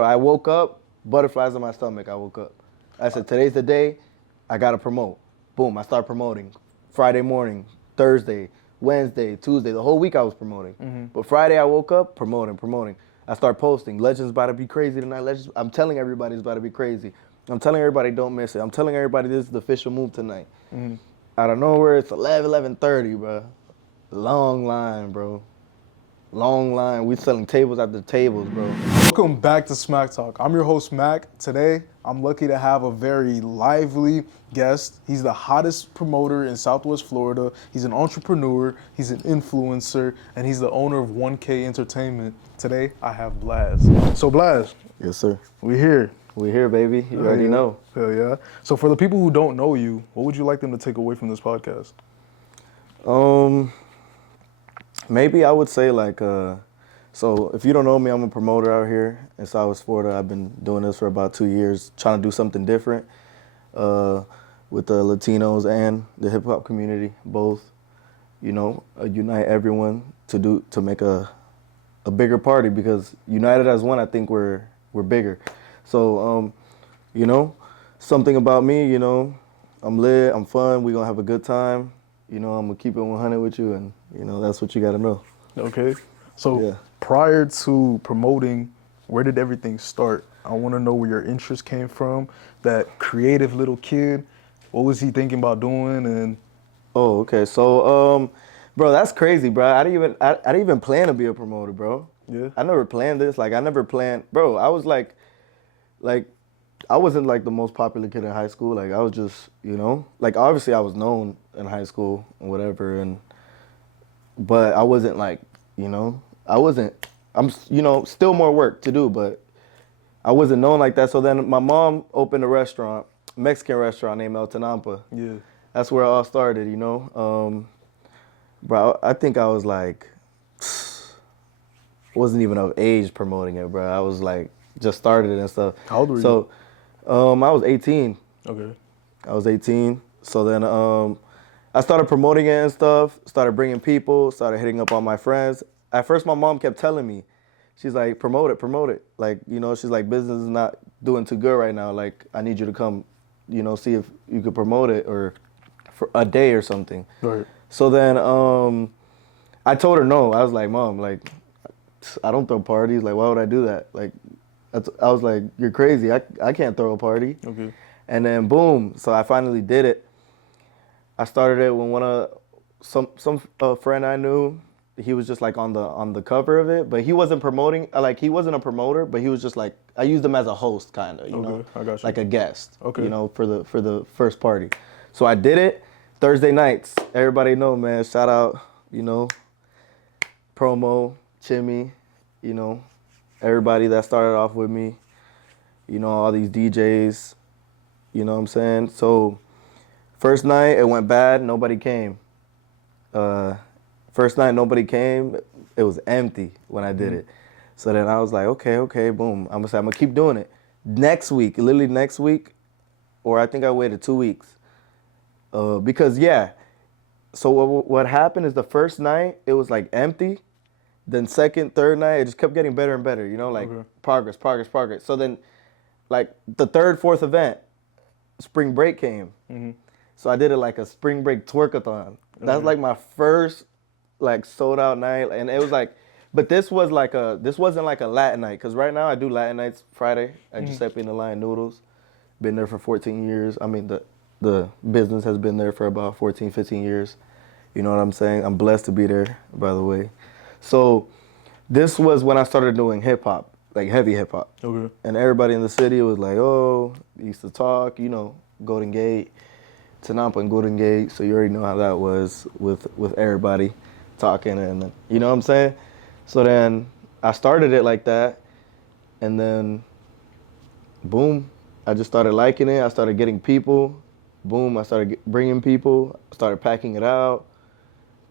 I woke up, butterflies in my stomach. I woke up. I said, today's the day. I got to promote. Boom, I start promoting. Friday morning, Thursday, Wednesday, Tuesday. The whole week I was promoting. But Friday I woke up, promoting. I start posting. Legends about to be crazy tonight. I'm telling everybody it's about to be crazy. I'm telling everybody don't miss it. I'm telling everybody this is the official move tonight. Out of nowhere, it's 11:30, bro. Long line, bro. Long line. We selling tables after tables, bro. Welcome back to Smac Talk. I'm your host, Mac. Today, I'm lucky to have a very lively guest. He's the hottest promoter in Southwest Florida. He's an entrepreneur, he's an influencer, and he's the owner of 1K Entertainment. Today, I have Blas. So Blas. Yes, sir. We here. We here, baby. You already know. Hell yeah. So for the people who don't know you, what would you like them to take away from this podcast? Maybe I would say like, so if you don't know me, I'm a promoter out here in Southwest Florida. I've been doing this for about 2 years, trying to do something different with the Latinos and the hip hop community, both, unite everyone to make a bigger party, because united as one, I think we're bigger. So, something about me, I'm lit, I'm fun, we're gonna have a good time. I'm gonna keep it 100 with you, and that's what you gotta know. Okay. So prior to promoting, where did everything start? I wanna know where your interest came from, that creative little kid. What was he thinking about doing? And Oh, okay. So, bro, that's crazy, bro. I didn't even plan to be a promoter, bro. Yeah. I never planned this. Like, I never planned, bro. I was like, I wasn't like the most popular kid in high school. Like, I was just, like, obviously I was known in high school and whatever, but I wasn't like, I'm, still more work to do, but I wasn't known like that. So then my mom opened a restaurant, Mexican restaurant named El Tenampa. Yeah. That's where it all started, Bro, I think I was like, wasn't even of age promoting it, bro. I was like, just started it and stuff. How old were you? So, I was 18. Okay. I was 18. So then I started promoting it and stuff, started bringing people, started hitting up all my friends. At first, my mom kept telling me, she's like, promote it. Like, she's like, business is not doing too good right now. Like, I need you to come, see if you could promote it or for a day or something. Right. So then I told her no. I was like, Mom, like, I don't throw parties. Like, why would I do that? Like, I was like, you're crazy. I can't throw a party. Okay. And then boom. So I finally did it. I started it when some friend I knew, he was just like on the cover of it, but he wasn't promoting. Like, he wasn't a promoter, but he was just like, I used him as a host, kind of, Okay, I got you. like a guest. Okay. For the first party. So I did it Thursday nights. Everybody know, man. Shout out, Promo, Chimmy, everybody that started off with me, all these DJs, you know what I'm saying? So first night it went bad, nobody came. First night nobody came, it was empty when I did it. So then I was like, okay, boom. I'm gonna keep doing it. Literally next week, or I think I waited 2 weeks. Because so what happened is the first night it was like empty. Then second, third night, it just kept getting better and better, like progress. So then, like the third, fourth event, spring break came. So I did it like a spring break twerkathon. That's like my first like sold out night. And it was like, but this wasn't like a Latin night. Cause right now I do Latin nights Friday at Giuseppe and the Lion Noodles. Been there for 14 years. I mean, the business has been there for about 14, 15 years. You know what I'm saying? I'm blessed to be there, by the way. So this was when I started doing hip hop, like heavy hip hop. Okay. And everybody in the city was like, oh, they used to talk, Golden Gate, Tenampa and Golden Gate. So you already know how that was with everybody talking, and you know what I'm saying? So then I started it like that, and then boom, I just started liking it. I started getting people. Boom, I started bringing people. I started packing it out.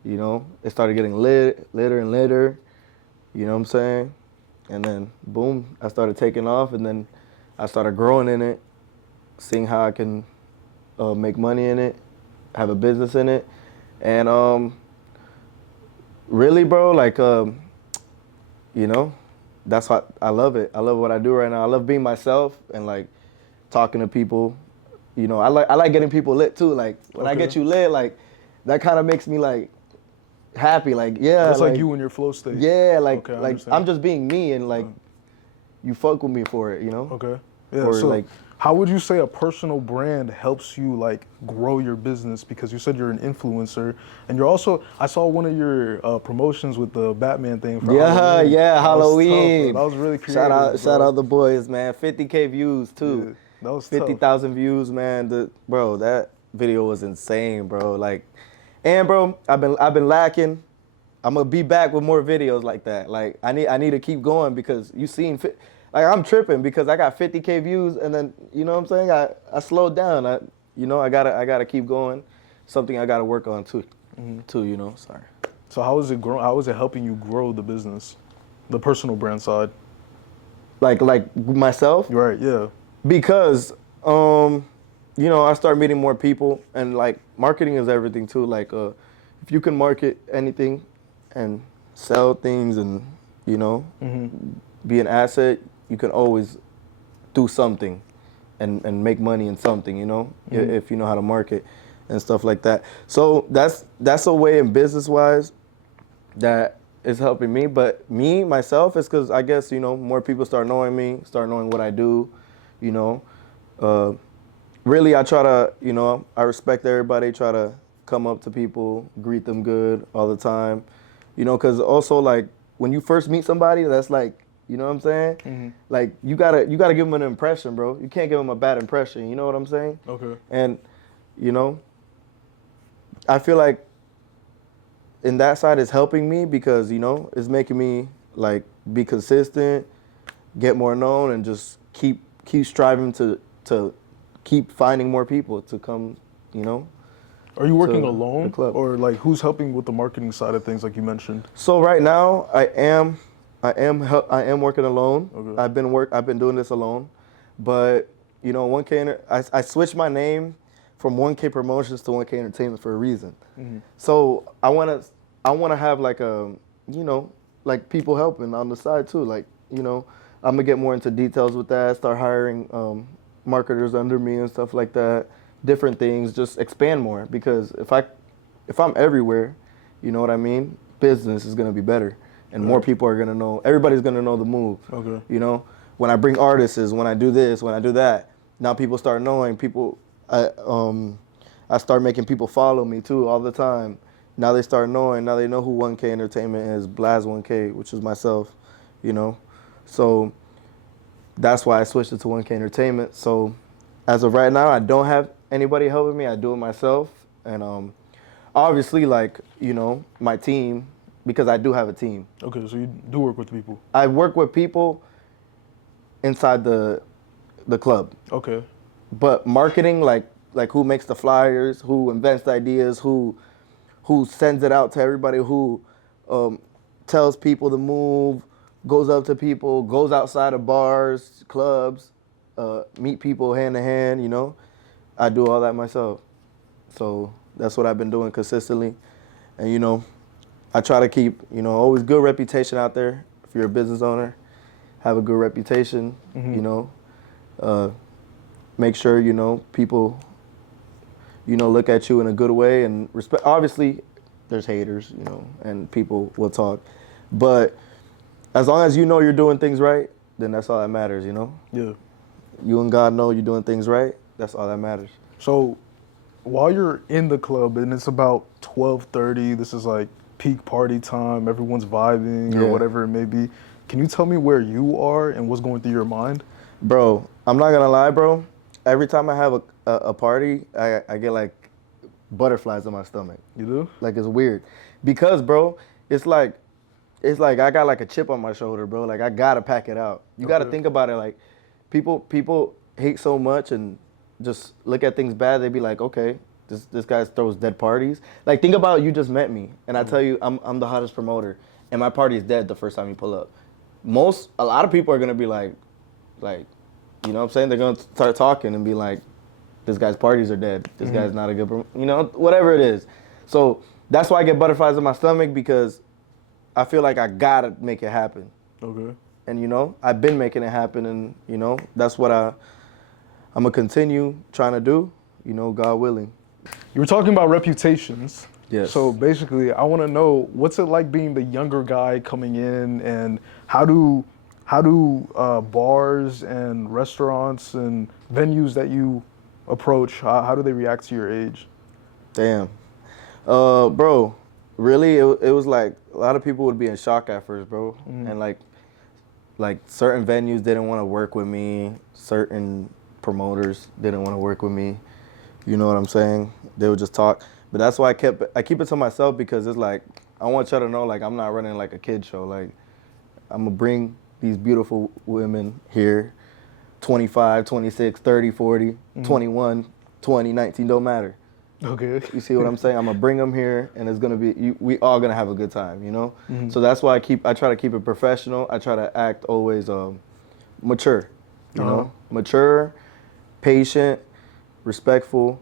It started getting litter and litter, you know what I'm saying? And then, boom, I started taking off, and then I started growing in it, seeing how I can make money in it, have a business in it. And really, bro, like, that's what I love it. I love what I do right now. I love being myself and like talking to people. You know, I like getting people lit too. Like when I Okay. get you lit, like that kind of makes me like happy. Like yeah, It's like you in your flow state. yeah, like Okay, I like understand. I'm just being me and like you fuck with me for it. You know. Okay. Yeah. Or So, like how would you say a personal brand helps you like grow your business? Because you said you're an influencer, and you're also. I saw one of your promotions with the Batman thing for yeah, Halloween. yeah, That was tough, bro. Halloween. That was really creative, Shout bro. out the boys, man. 50K views too. Yeah, that was tough. 50,000 views, man. Bro, that video was insane, bro. Like, and bro, I've been lacking. I'm gonna be back with more videos like that. Like, I need to keep going because you seen, like I'm tripping because I got 50K views and then you know what I'm saying. I slowed down. I gotta keep going. Something I gotta work on too. Too, you know. Sorry. So how is it grow? How is it helping you grow the business, the personal brand side? Like myself. You're right. Yeah. Because you know, I start meeting more people and like marketing is everything too. Like if you can market anything and sell things and you know be an asset, you can always do something and make money in something, you know, if you know how to market and stuff like that. So that's a way in business wise that is helping me. But me myself is because I guess you know more people start knowing me, start knowing what I do, you know. Really, I try to, you know, I respect everybody, try to come up to people, greet them good all the time, you know, because also, like, when you first meet somebody, that's like, you know what I'm saying? Like, you gotta give them an impression, bro. You can't give them a bad impression, you know what I'm saying? Okay. And, you know, I feel like in that side it's helping me because, you know, it's making me, like, be consistent, get more known, and just keep striving to keep finding more people to come, you know. Are you working to alone, the club. or like who's helping with the marketing side of things, like you mentioned? So right now I am working alone. Okay. I've been doing this alone, but you know 1K. I switched my name from 1K Promotions to 1K Entertainment for a reason. So I wanna have like a you know like people helping on the side too. Like you know I'm gonna get more into details with that. Start hiring marketers under me and stuff like that. Different things, just expand more because if I'm everywhere, you know what I mean. Business is gonna be better, and more people are gonna know. Everybody's gonna know the move. Okay. You know, when I bring artists, when I do this, when I do that, now people start knowing. People, I start making people follow me too all the time. Now they start knowing. Now they know who 1K Entertainment is. Blas 1K, which is myself. You know, so that's why I switched it to 1K Entertainment. So as of right now, I don't have anybody helping me. I do it myself. And obviously, like, you know, my team, because I do have a team. Okay, so you do work with people. I work with people inside the club. Okay. But marketing, like who makes the flyers, who invents the ideas, who sends it out to everybody, who tells people to move, goes up to people, goes outside of bars, clubs, meet people hand to hand, you know. I do all that myself. So that's what I've been doing consistently. And, you know, I try to keep, you know, always good reputation out there. If you're a business owner, have a good reputation, you know. Make sure, you know, people, you know, look at you in a good way and respect. Obviously, there's haters, you know, and people will talk. But as long as you know you're doing things right, then that's all that matters, you know? Yeah. You and God know you're doing things right, that's all that matters. So while you're in the club and it's about 12:30, this is like peak party time, everyone's vibing or Yeah. whatever it may be. Can you tell me where you are and what's going through your mind? Bro, I'm not gonna lie, bro. Every time I have a party, I get like butterflies in my stomach. You do? Like it's weird. Because, bro, it's like I got like a chip on my shoulder, bro. Like I gotta pack it out. You gotta Okay. think about it. Like people hate so much and just look at things bad. They be like, okay, this guy throws dead parties. Like think about you just met me and I tell you I'm the hottest promoter and my party is dead the first time you pull up. A lot of people are gonna be like, you know what I'm saying? They're gonna start talking and be like, this guy's parties are dead. This guy's not a good, you know, whatever it is. So that's why I get butterflies in my stomach because I feel like I gotta make it happen. Okay. and you know, I've been making it happen, and you know, that's what I'm gonna continue trying to do, you know, God willing. You were talking about reputations. Yes. So basically, I want to know what's it like being the younger guy coming in, and how do bars and restaurants and venues that you approach, how do they react to your age? Damn. Bro, really, it was like a lot of people would be in shock at first, bro. And like certain venues didn't want to work with me, certain promoters didn't want to work with me. You know what I'm saying? They would just talk. But that's why I keep it to myself, because it's like, I want y'all to know, like, I'm not running like a kid show. Like, I'm gonna bring these beautiful women here, 25, 26, 30, 40, 21, 20, 19, don't matter. Okay. You see what I'm saying? I'm gonna bring them here, and it's gonna be, we all gonna have a good time, you know? So that's why I try to keep it professional. I try to act always mature, you know? Mature, patient, respectful,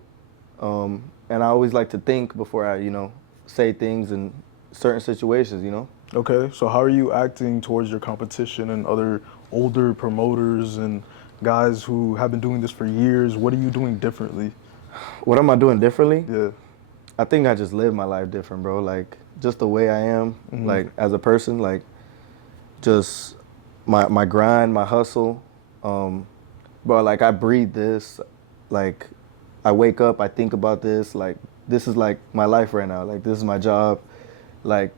and I always like to think before I, you know, say things in certain situations, you know? Okay, so how are you acting towards your competition and other older promoters and guys who have been doing this for years? What are you doing differently? What am I doing differently? Yeah. I think I just live my life different, bro. Like, just the way I am, like, as a person, like, just my grind, my hustle. Bro, like, I breathe this. Like, I wake up, I think about this. Like, this is, like, my life right now. Like, this is my job. Like,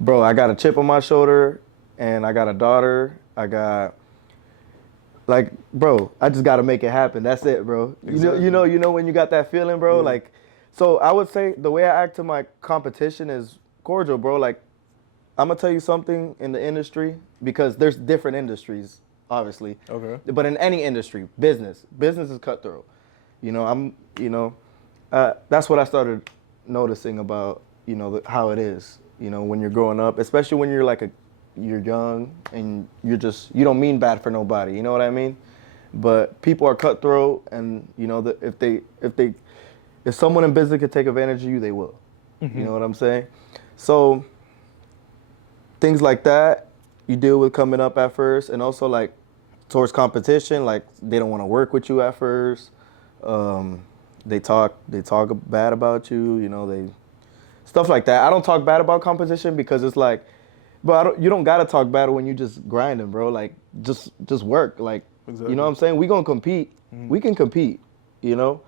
bro, I got a chip on my shoulder, and I got a daughter. I got, like, bro, I just got to make it happen. That's it, bro. Exactly. You know when you got that feeling, bro? Yeah. Like, so I would say the way I act to my competition is cordial, bro. Like, I'm going to tell you something in the industry, because there's different industries, obviously. Okay. But in any industry, business is cutthroat. You know, that's what I started noticing about, you know, how it is, you know, when you're growing up, especially when you're like you're young and you don't mean bad for nobody, you know what I mean? But people are cutthroat, and you know, if someone in business could take advantage of you, they will. You know what I'm saying? So things like that you deal with coming up at first, and also like towards competition, like they don't want to work with you at first. They talk bad about you, you know, stuff like that. I don't talk bad about competition, because it's like, but you don't gotta talk bad when you just grinding, bro. Like, just work. Like, Exactly. you know what I'm saying? We gonna compete. We can compete. You know,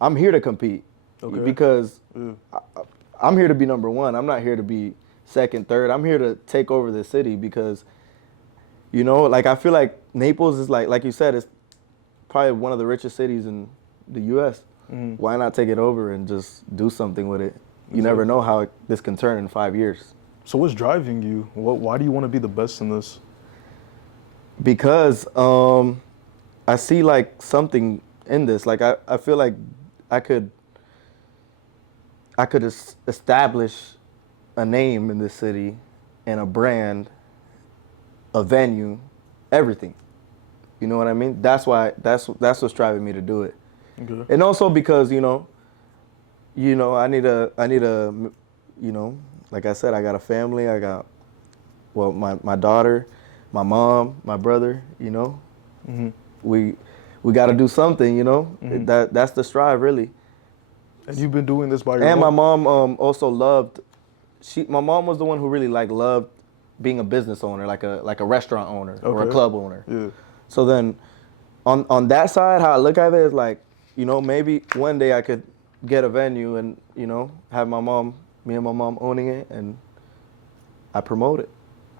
I'm here to compete, because I'm here to be number one. I'm not here to be second, third. I'm here to take over the city, because, you know, like, I feel like Naples is like you said, it's probably one of the richest cities in the U.S. Why not take it over and just do something with it? You never know how this can turn in 5 years. So what's driving you? Why do you want to be the best in this? Because I see like something in this. Like, I feel like I could establish a name in this city, and a brand, a venue, everything. You know what I mean? That's what's driving me to do it. Okay. And also because, you know, I need a, you know, like I said, I got a family. I got, well, my daughter, my mom, my brother, you know. We got to do something, you know. That's the strive, really. And you've been doing this by your And my own? mom also loved, my mom was the one who really like loved being a business owner, like a restaurant owner or a club owner. Yeah. So then on that side, how I look at it is like, you know, maybe one day I could get a venue and, you know, have me and my mom owning it, and I promote it.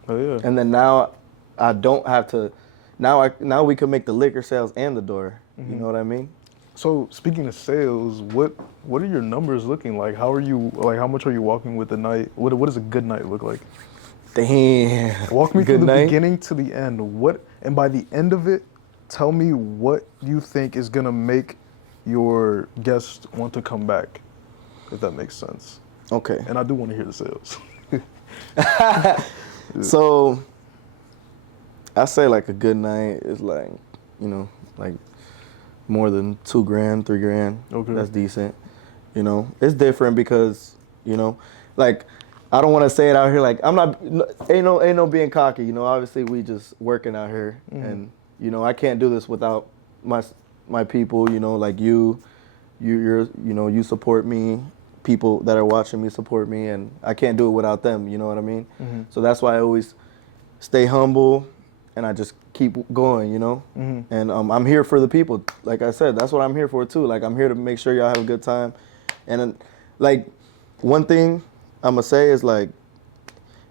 Oh yeah. And then now I don't have to, now we can make the liquor sales and the door. You know what I mean? So speaking of sales, what are your numbers looking like? How much are you walking with a night? What does a good night look like? Damn. Walk me Good through the night. beginning to the end. And by the end of it, tell me what you think is gonna make your guests want to come back, if that makes sense. Okay. And I do want to hear the sales. So I say like a good night is like, you know, like more than $2,000, $3,000. Okay. That's decent. You know, it's different because, you know, like I don't want to say it out here like I'm not. Ain't no being cocky. You know, obviously we just working out here, and you know I can't do this without my people. You know, like you're you support me. People that are watching me support me, and I can't do it without them. You know what I mean? So that's why I always stay humble, and I just keep going. You know, and I'm here for the people. Like I said, that's what I'm here for too. Like I'm here to make sure y'all have a good time, and like one thing I'm gonna say is like,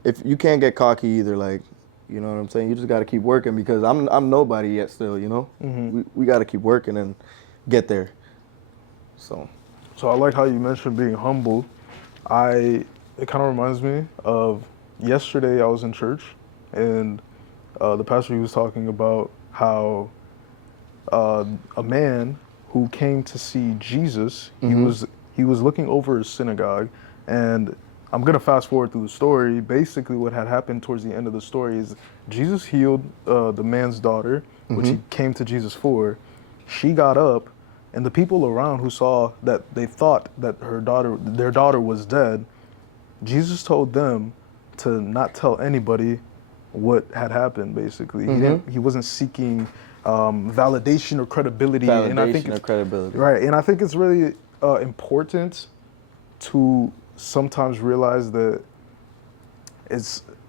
if you can't get cocky either, like, you know what I'm saying? You just gotta keep working because I'm nobody yet still, you know? We gotta keep working and get there. So I like how you mentioned being humble. It kind of reminds me of yesterday I was in church and the pastor he was talking about how a man who came to see Jesus, he was looking over a synagogue, and I'm gonna fast forward through the story. Basically, what had happened towards the end of the story is Jesus healed the man's daughter, which he came to Jesus for. She got up, and the people around who saw that, they thought that their daughter was dead. Jesus told them to not tell anybody what had happened. Basically, he wasn't seeking validation or credibility. Credibility. Right, and I think it's really important to sometimes realize that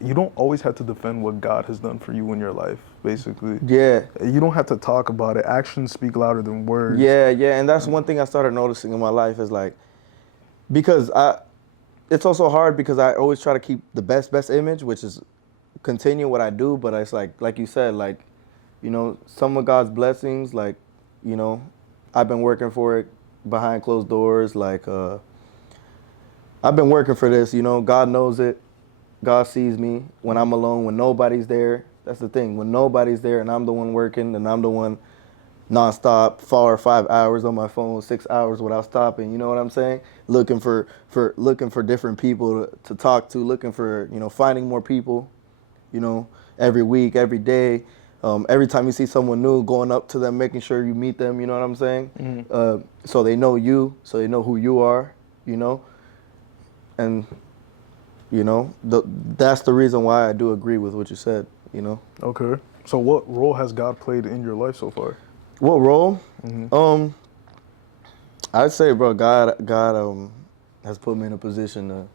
you don't always have to defend what God has done for you in your life, basically. Yeah. You don't have to talk about it. Actions speak louder than words. Yeah, and that's one thing I started noticing in my life is like, because it's also hard because I always try to keep the best image, which is continue what I do, but it's like you said, like, you know, some of God's blessings, like, you know, I've been working for it behind closed doors, like, I've been working for this, you know, God knows it. God sees me when I'm alone, when nobody's there. That's the thing. When nobody's there and I'm the one working and I'm the one nonstop, 4 or 5 hours on my phone, 6 hours without stopping, you know what I'm saying? Looking for different people to talk to, looking for, you know, finding more people, you know, every week, every day. Every time you see someone new, going up to them, making sure you meet them, you know what I'm saying? So they know you, so they know who you are, you know? And, you know, that's the reason why I do agree with what you said, you know? Okay. So what role has God played in your life so far? What role? I'd say, bro, God has put me in a position to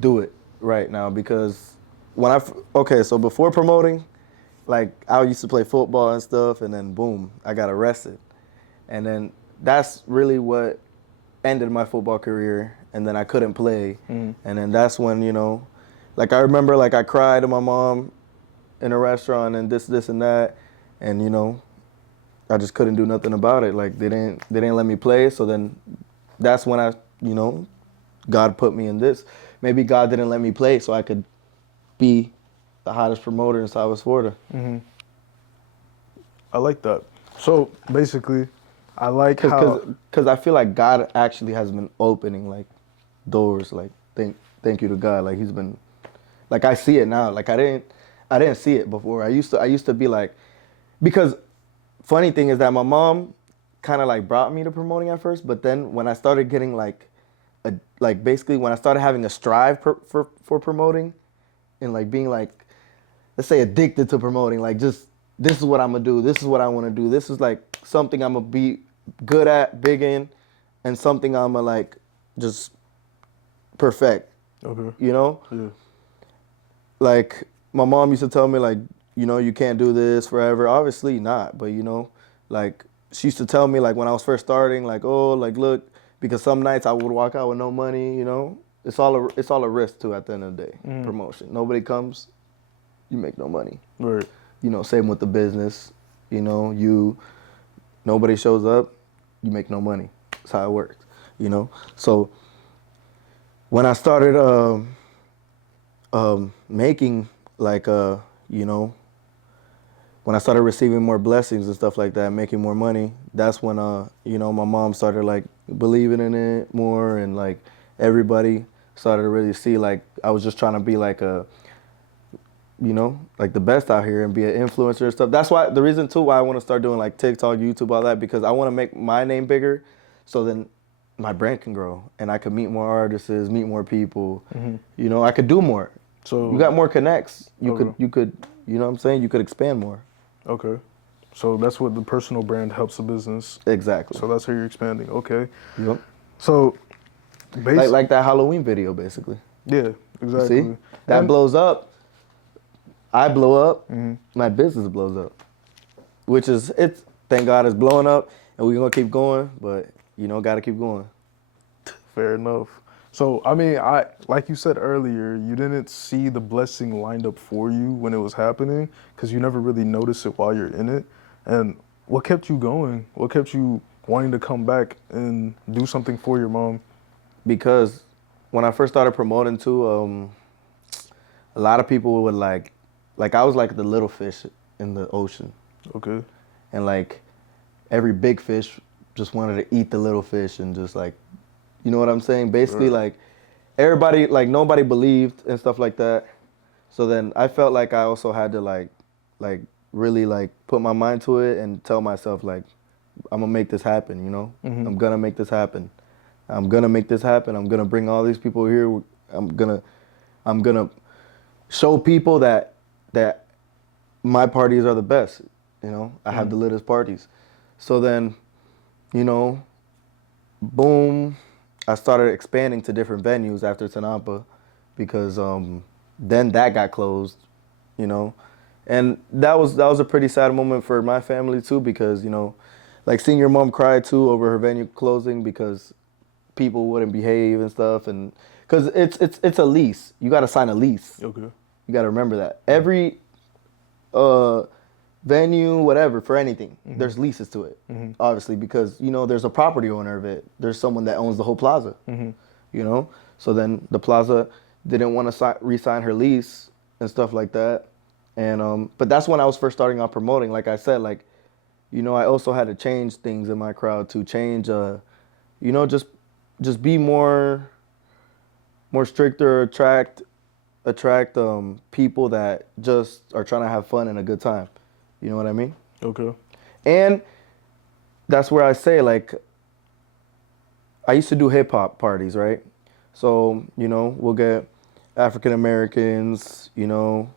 do it right now because so before promoting, like I used to play football and stuff, and then boom, I got arrested. And then that's really what ended my football career, and then I couldn't play. And then that's when, you know, like I remember like I cried to my mom in a restaurant and this and that, and you know, I just couldn't do nothing about it. Like they didn't let me play, so then that's when you know, God put me in this. Maybe God didn't let me play so I could be the hottest promoter in Southwest Florida. I like that. So basically, I like how... Because I feel like God actually has been opening like doors. Like thank you to God. Like He's been, like I see it now. Like I didn't see it before. I used to be like, because funny thing is that my mom kind of like brought me to promoting at first, but then when I started getting basically when I started having a strive for promoting, and like being like, let's say addicted to promoting, like just this is what I'm gonna do, this is what I want to do, this is like something I'm gonna be good at, big in, and something I'm gonna like just perfect. Okay. You know? Yeah. Like my mom used to tell me like, you know, you can't do this forever. Obviously not, but you know, like she used to tell me like when I was first starting, like, oh, like look, because some nights I would walk out with no money, you know. It's all a risk too at the end of the day. Promotion. Nobody comes, you make no money. Right. You know, same with the business. You know, nobody shows up, you make no money. That's how it works. You know? So when I started making like you know, when I started receiving more blessings and stuff like that, making more money, that's when you know, my mom started like believing in it more, and like everybody started to really see like I was just trying to be like you know, like the best out here and be an influencer and stuff. That's why the reason too why I want to start doing like TikTok, YouTube, all that, because I want to make my name bigger, so then my brand can grow and I could meet more artists, meet more people. You know, I could do more. So You got more connects. You Okay. could, you know what I'm saying? You could expand more. Okay. So that's what the personal brand helps the business. Exactly. So that's how you're expanding. Okay. Yep. So, Like that Halloween video, basically. yeah, You exactly. see? That And- blows up. I blow up. My business blows up. Which is, thank God it's blowing up and we're going to keep going, but, you know, got to keep going. Fair enough. So, I mean, like you said earlier, you didn't see the blessing lined up for you when it was happening because you never really noticed it while you're in it. And what kept you going? What kept you wanting to come back and do something for your mom? Because when I first started promoting too, a lot of people would like I was like the little fish in the ocean. Okay. And like every big fish just wanted to eat the little fish and just like, you know what I'm saying? Basically like everybody, like nobody believed and stuff like that. So then I felt like I also had to like really like put my mind to it and tell myself like, I'm gonna make this happen, you know? I'm gonna make this happen. I'm gonna make this happen. I'm gonna bring all these people here. I'm gonna show people that my parties are the best. You know, I have the littest parties. So then, you know, boom, I started expanding to different venues after Tanampa because then that got closed, you know. And that was a pretty sad moment for my family too because, you know, like seeing your mom cry too over her venue closing because people wouldn't behave and stuff, and because it's a lease. You got to sign a lease. Okay. You got to remember that. Every venue, whatever, for anything, there's leases to it, obviously, because, you know, there's a property owner of it. There's someone that owns the whole plaza, you know? So then the plaza didn't want to re-sign her lease and stuff like that. And but that's when I was first starting out promoting. Like I said, like, you know, I also had to change things in my crowd to change, you know, just be more stricter, attract people that just are trying to have fun and a good time. You know what I mean? Okay. And that's where I say, like, I used to do hip hop parties, right? So, you know, we'll get African Americans, you know,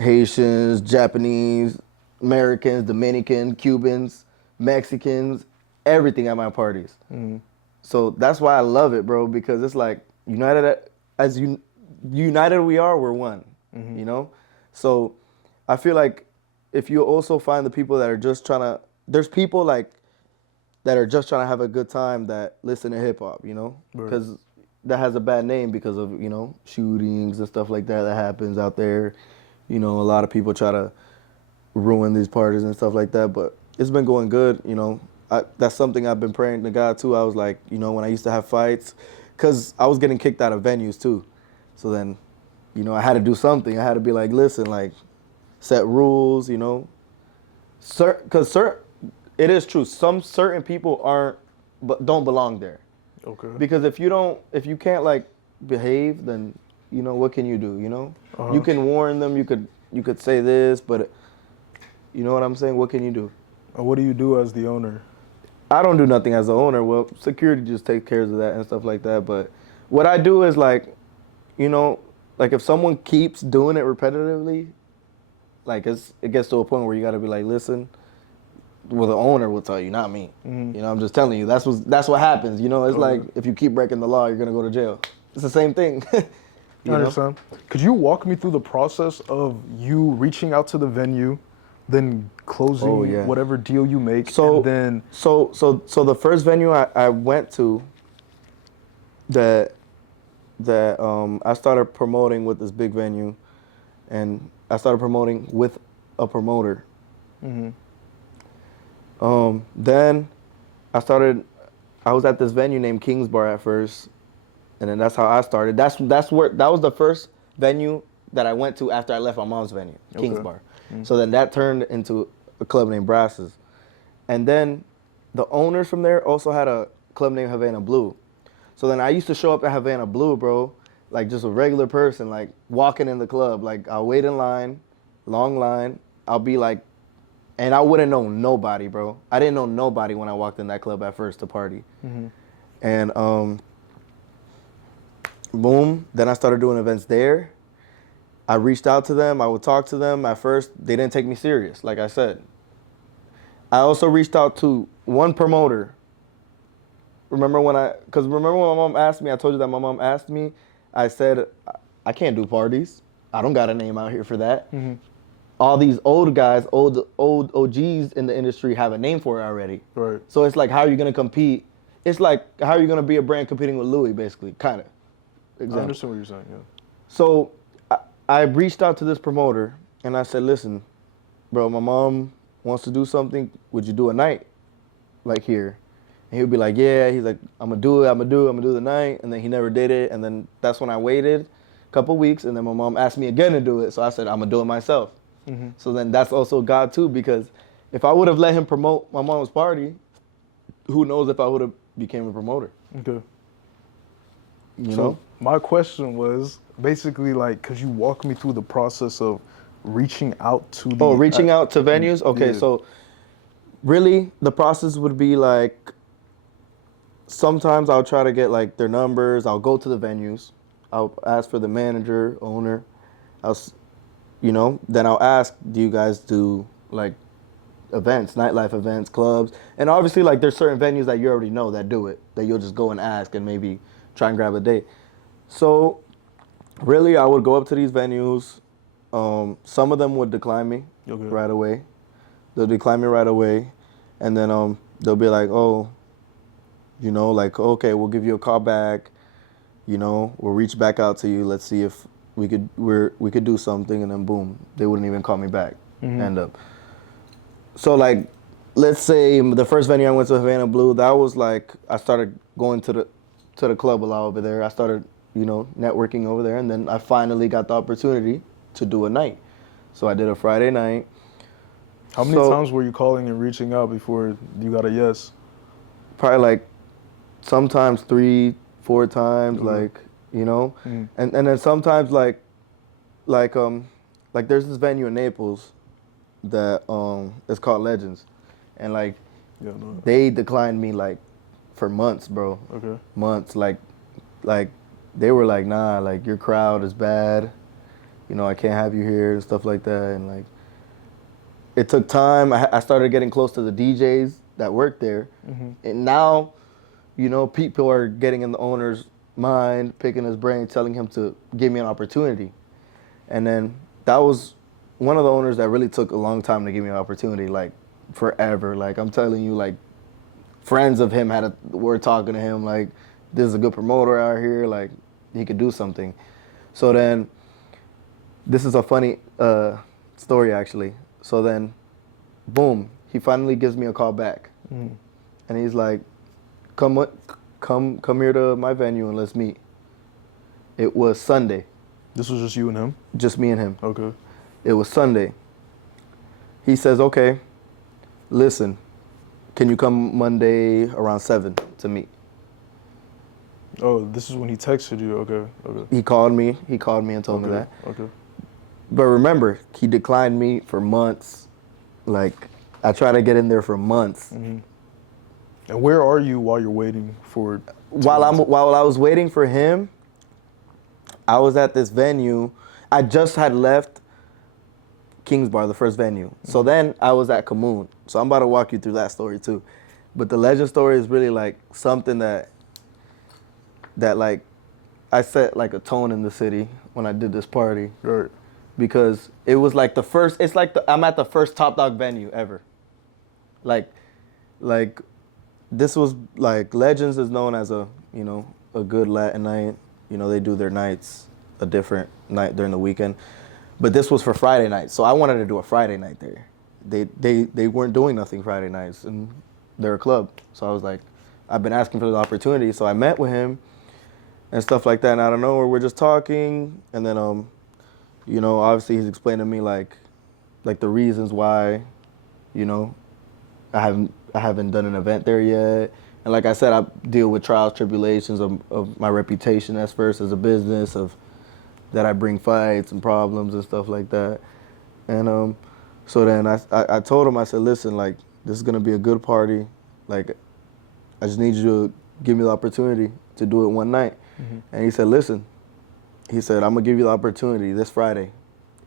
Haitians, Japanese, Americans, Dominican, Cubans, Mexicans, everything at my parties. So that's why I love it, bro, because it's like united we are, we're one, you know? So I feel like if you also find the people that are just trying to, there's people like that are just trying to have a good time that listen to hip hop, you know? Because that has a bad name because of, you know, shootings and stuff like that happens out there. You know, a lot of people try to ruin these parties and stuff like that, but it's been going good, you know. That's something I've been praying to God too. I was like, you know, when I used to have fights, because I was getting kicked out of venues too. So then, you know, I had to do something. I had to be like, listen, like, set rules, you know. Because it is true. Some certain people don't belong there. Okay. Because if you can't like behave, then, you know, what can you do, you know? You can warn them, you could say this, but you know what I'm saying? What can you do? And what do you do as the owner? I don't do nothing as the owner. Well, security just takes care of that and stuff like that. But what I do is like, you know, like if someone keeps doing it repetitively, like it gets to a point where you got to be like, listen, well, the owner will tell you, not me. You know, I'm just telling you, that's what happens. You know, it's like if you keep breaking the law, you're gonna go to jail. It's the same thing. I understand. Could you walk me through the process of you reaching out to the venue, then closing whatever deal you make, and then so the first venue I went to that I started promoting with this big venue, and I started promoting with a promoter. Then I was at this venue named King's Bar at first, and then that's how I started. That was the first venue that I went to after I left my mom's venue, King's Bar. So then that turned into a club named Brass's. And then the owners from there also had a club named Havana Blue. So then I used to show up at Havana Blue, bro, like just a regular person, like walking in the club. Like I'll wait in line, long line. I'll be like And I wouldn't know nobody, bro. I didn't know nobody when I walked in that club at first to party. And boom, then I started doing events there. I reached out to them. I would talk to them. At first, they didn't take me serious, like I said. I also reached out to one promoter. Remember when my mom asked me, I told you that my mom asked me, I said, I can't do parties. I don't got a name out here for that. All these old guys, old OGs in the industry have a name for it already. Right. So it's like, how are you going to compete? It's like, how are you going to be a brand competing with Louis, basically, kind of. I understand what you're saying, yeah. So I reached out to this promoter, and I said, listen, bro, my mom wants to do something. Would you do a night like here? And he would be like, yeah. He's like, I'm going to do the night. And then he never did it. And then that's when I waited a couple weeks, and then my mom asked me again to do it. So I said, I'm going to do it myself. So then that's also God too, because if I would have let him promote my mom's party, who knows if I would have became a promoter. Okay. You So know? my question was basically like, could you walk me through the process of reaching out to the... reaching out to venues? Okay, yeah. so really the process would be like, sometimes I'll try to get like their numbers. I'll go to the venues. I'll ask for the manager, owner. Then I'll ask, do you guys do like events, nightlife events, clubs? And obviously like there's certain venues that you already know that do it, that you'll just go and ask and maybe try and grab a date. So really I would go up to these venues. Some of them would decline me right away. They'll decline me right away. And then they'll be like, oh, like, okay, we'll give you a call back. We'll reach back out to you. Let's see if we could do something. And then boom, they wouldn't even call me back. So like, let's say the first venue I went to, Havana Blue, that was like, I started going to the club a lot over there. I started, networking over there. And then I finally got the opportunity to do a night. So I did a Friday night. How many times were you calling and reaching out before you got a yes? Probably like sometimes 3-4 times, like, and then sometimes like there's this venue in Naples that it's called Legends, and like they declined me like for months, bro. Months, like they were like, nah, like your crowd is bad, I can't have you here and stuff like that. And like it took time. I started getting close to the DJs that worked there, and now people are getting in the owner's mind, picking his brain, telling him to give me an opportunity. And then that was one of the owners that really took a long time to give me an opportunity, like forever. Like I'm telling you, like friends of him were talking to him, like, this is a good promoter out here, like he could do something. So then, this is a funny story actually. So then, boom, he finally gives me a call back. And he's like, come here to my venue and let's meet. It was Sunday. This was just you and him? Just me and him. Okay. It was Sunday. He says, okay, listen, can you come Monday around 7 to meet? Oh, this is when he texted you. Okay. He called me and told me that. Okay. But remember, he declined me for months. Like, I tried to get in there for months. And where are you while you're waiting for? While I was waiting for him, I was at this venue. I just had left King's Bar, the first venue. So then I was at Kamoon. So I'm about to walk you through that story too. But the legend story is really like something that like I set like a tone in the city when I did this party. Right. Because it was like I'm at the first Top Dog venue ever. Like this was like Legends is known as a good Latin night. They do their nights a different night during the weekend. But this was for Friday night. So I wanted to do a Friday night there. They weren't doing nothing Friday nights and they're a club. So I was like, I've been asking for the opportunity. So I met with him and stuff like that. And out of nowhere, we're just talking. And then, obviously he's explaining to me like the reasons why, I haven't done an event there yet. And like I said, I deal with trials, tribulations of my reputation as first as a business, of that I bring fights and problems and stuff like that. And So then I told him, I said, listen, like, this is gonna be a good party. Like, I just need you to give me the opportunity to do it one night. And he said, listen, he said, I'm gonna give you the opportunity this Friday.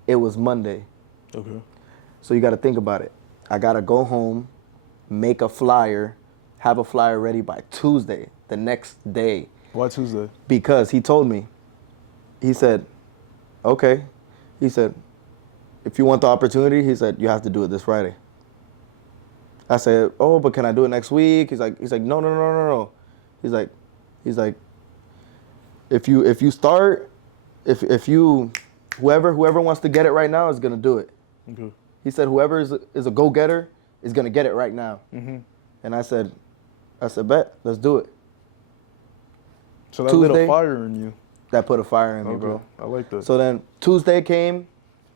It was Monday. Okay. So you gotta think about it. I gotta go home, make a flyer, have a flyer ready by Tuesday, the next day. Why Tuesday? Because he told me, he said, okay. He said, if you want the opportunity, he said, you have to do it this Friday. I said, oh, but can I do it next week? He's like, no. He's like, if you start, if you, whoever wants to get it right now is gonna do it. Okay. He said, whoever is a go-getter is gonna get it right now. And I said, bet, let's do it. So that lit Tuesday, a fire in you. That put a fire in me, Okay. bro. I like that. So then Tuesday came,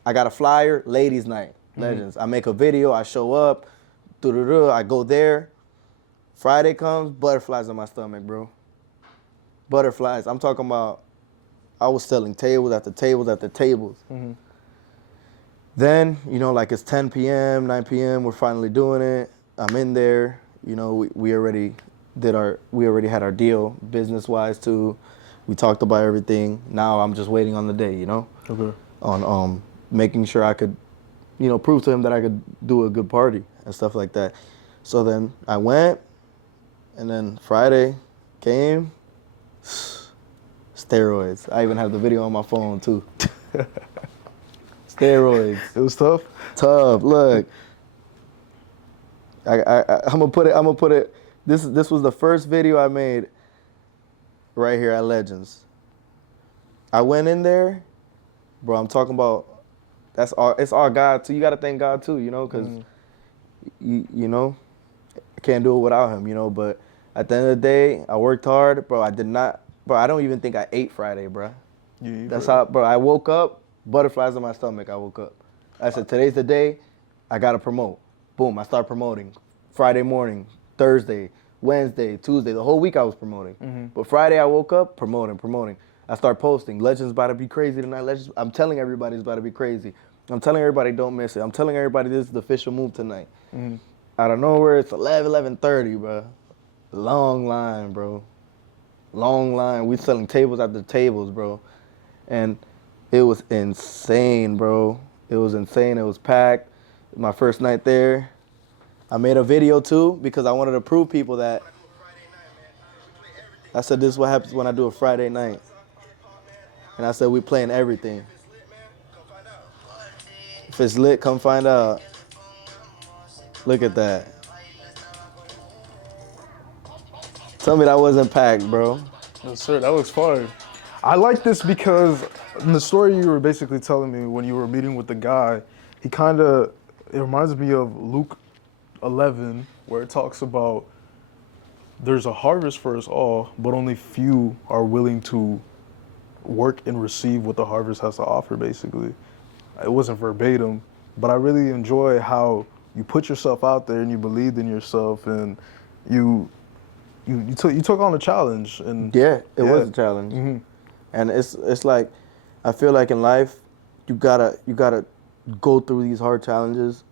I got a flyer, ladies night, Legends. I make a video, I show up, I go there. Friday comes, butterflies in my stomach, bro. Butterflies. I'm talking about, I was selling tables after tables after tables. Then, you know, like it's 10 p.m., 9 p.m., we're finally doing it. I'm in there. You know, we already had our deal business-wise too. We talked about everything. Now I'm just waiting on the day, you know? Okay. On making sure I could, you know, prove to him that I could do a good party and stuff like that. So then I went, and then Friday came, steroids. I even have the video on my phone too. Steroids. It was tough? Tough. Look. I'm gonna put it. This was the first video I made right here at Legends. I went in there, bro. I'm talking about it's all God too. You gotta thank God too, you know, because you know, I can't do it without him, you know. But at the end of the day, I worked hard, bro. I don't even think I ate Friday, bro. That's how, bro. I woke up, butterflies in my stomach. I woke up. I said, today's the day. I gotta promote. Boom. I start promoting. Friday morning, Thursday, Wednesday, Tuesday. The whole week I was promoting. But Friday I woke up promoting. I start posting. Legends about to be crazy tonight. Legends. I'm telling everybody it's about to be crazy. I'm telling everybody don't miss it. I'm telling everybody this is the official move tonight. Out of nowhere, it's 11:30, bro. Long line, bro. Long line. We selling tables after tables, bro. And it was insane, bro. It was insane. It was packed. My first night there. I made a video too because I wanted to prove people that. I said this is what happens when I do a Friday night. And I said we playing everything. If it's lit, come find out. Look at that. Tell me that wasn't packed, bro. No, sir, that looks fire. I like this because in the story you were basically telling me when you were meeting with the guy, it reminds me of Luke 11, where it talks about there's a harvest for us all, but only few are willing to work and receive what the harvest has to offer, basically. It wasn't verbatim, but I really enjoy how you put yourself out there and you believed in yourself and you took on a challenge. And yeah, it was a challenge. And it's like, I feel like in life, you gotta go through these hard challenges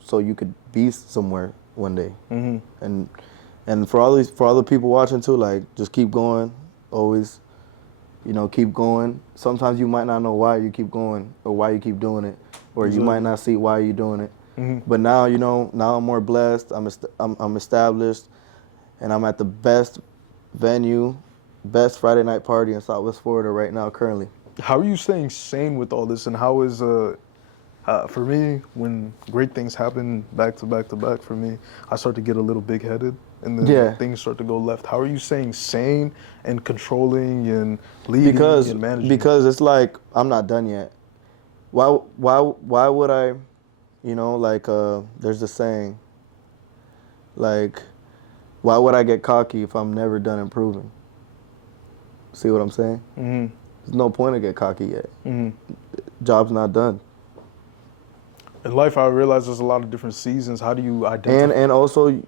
so you could be somewhere one day. And for all the people watching too, like, just keep going. Always, you know, keep going. Sometimes you might not know why you keep going or why you keep doing it, or you might not see why you're doing it. But now, you know, now I'm more blessed. I'm established, and I'm at the best venue, best Friday night party in Southwest Florida right now currently. How are you staying sane with all this, and how is for me, when great things happen back to back to back for me, I start to get a little big-headed, and then things start to go left. How are you staying sane and controlling and leading and managing? Because it's like, I'm not done yet. Why would I, you know, like, there's a saying, like, why would I get cocky if I'm never done improving? See what I'm saying? There's no point to get cocky yet. Job's not done. In life, I realize there's a lot of different seasons. How do you identify? And also,